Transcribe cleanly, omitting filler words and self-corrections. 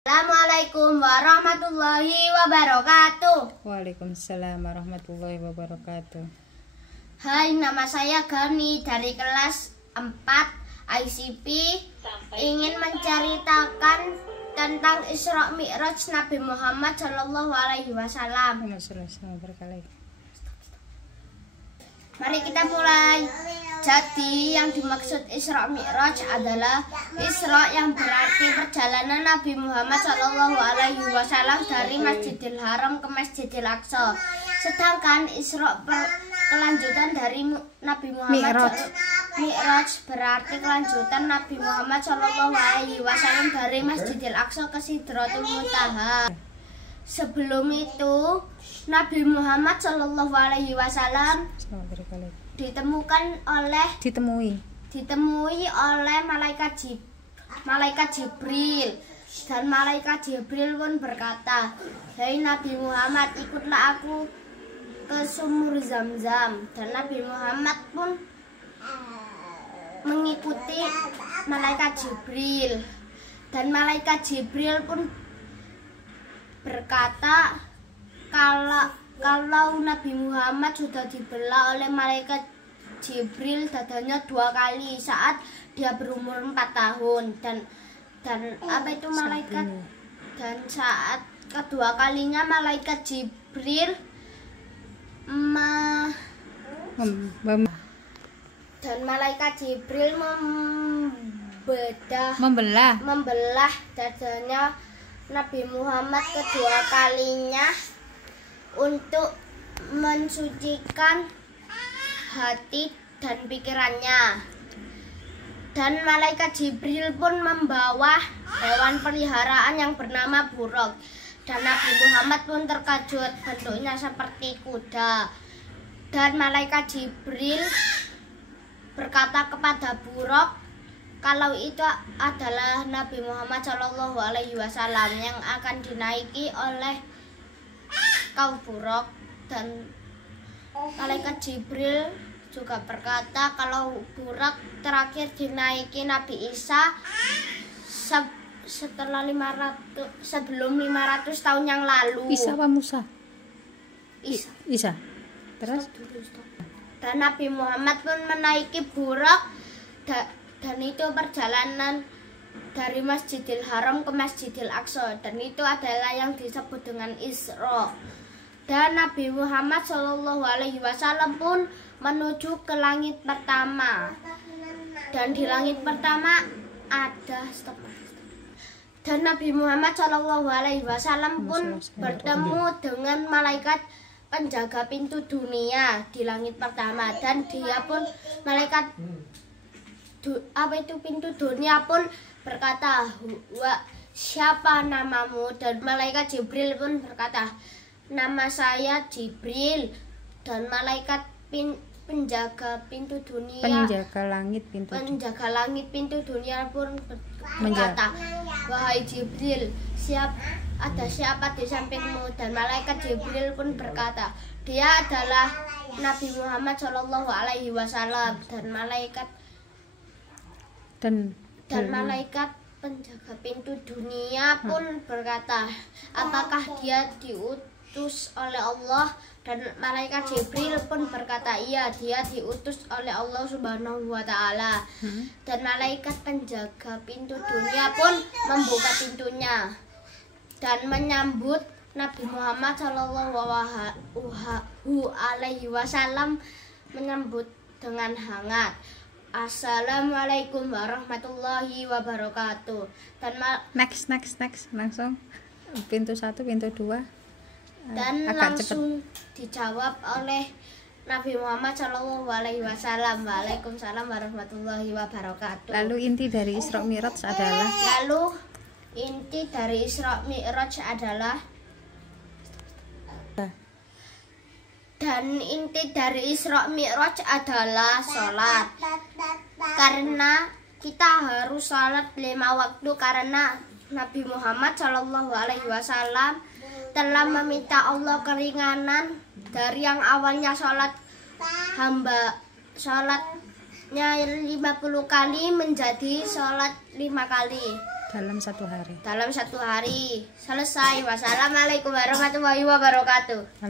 Assalamualaikum warahmatullahi wabarakatuh. Waalaikumsalam warahmatullahi wabarakatuh. Hai, nama saya Gani dari kelas 4 ICP. Ingin menceritakan tentang Isra Mi'raj Nabi Muhammad Shallallahu Alaihi Wasallam. Mari kita mulai. Jadi yang dimaksud Isra Mi'raj adalah Isra yang berarti perjalanan Nabi Muhammad Shallallahu Alaihi Wasallam dari Masjidil Haram ke Masjidil Aqsa. Sedangkan Isra kelanjutan dari Nabi Muhammad Mi'raj berarti kelanjutan Nabi Muhammad Shallallahu Alaihi Wasallam dari Masjidil Aqsa ke Sidratul Muntaha. Sebelum itu Nabi Muhammad Shallallahu Alaihi Wasallam ditemui oleh malaikat Jibril, dan malaikat Jibril pun berkata, "Hai Nabi Muhammad, ikutlah aku ke sumur Zam-Zam." Dan Nabi Muhammad pun mengikuti malaikat Jibril, dan malaikat Jibril pun berkata, kalau Nabi Muhammad sudah dibelah oleh malaikat Jibril dadanya 2 kali saat dia berumur 4 tahun, dan apa itu malaikat, dan saat kedua kalinya malaikat Jibril dan malaikat Jibril membelah dadanya Nabi Muhammad kedua kalinya untuk mensucikan hati dan pikirannya. Dan malaikat Jibril pun membawa hewan peliharaan yang bernama buruk, dan Nabi Muhammad pun terkejut, bentuknya seperti kuda. Dan malaikat Jibril berkata kepada buruk kalau itu adalah Nabi Muhammad Shallallahu Alaihi Wasallam yang akan dinaiki oleh kaum buruk. Dan malaikat Jibril juga berkata kalau buruk terakhir dinaiki Nabi Isa sebelum 500 tahun yang lalu. Isa apa Musa? Isa. Terus? Dan Nabi Muhammad pun menaiki buruk, dan itu perjalanan dari Masjidil Haram ke Masjidil Aqsa, dan itu adalah yang disebut dengan Isra. Dan Nabi Muhammad Shallallahu Alaihi Wasallam pun menuju ke langit pertama, dan di langit pertama dan Nabi Muhammad Shallallahu Alaihi Wasallam pun bertemu dengan malaikat penjaga pintu dunia di langit pertama, dan dia pun malaikat pintu dunia pun berkata, "Siapa namamu?" Dan malaikat Jibril pun berkata, "Nama saya Jibril." Dan malaikat penjaga langit pintu dunia pun berkata, "Wahai Jibril, ada siapa di sampingmu?" Dan malaikat Jibril pun berkata, "Dia adalah Nabi Muhammad Shallallahu Alaihi Wasallam." Dan malaikat penjaga pintu dunia pun berkata, "Apakah dia diutus oleh Allah?" Dan malaikat Jibril pun berkata, "Iya, dia diutus oleh Allah Subhanahu wa Ta'ala." Dan malaikat penjaga pintu dunia pun membuka pintunya dan menyambut Nabi Muhammad Shallallahu Alaihi Wasallam, menyambut dengan hangat. Assalamualaikum warahmatullahi wabarakatuh. Dan next langsung pintu 1, pintu 2. Dan langsung dijawab oleh Nabi Muhammad Shallallahu Alaihi Wasallam. Waalaikumsalam warahmatullahi wabarakatuh. Lalu inti dari Isra Mi'raj adalah sholat. Karena kita harus sholat 5 waktu, karena Nabi Muhammad Shallallahu Alaihi Wasallam telah meminta Allah keringanan dari yang awalnya sholatnya 50 kali menjadi sholat 5 kali. dalam satu hari. Selesai. Wassalamualaikum warahmatullahi wabarakatuh.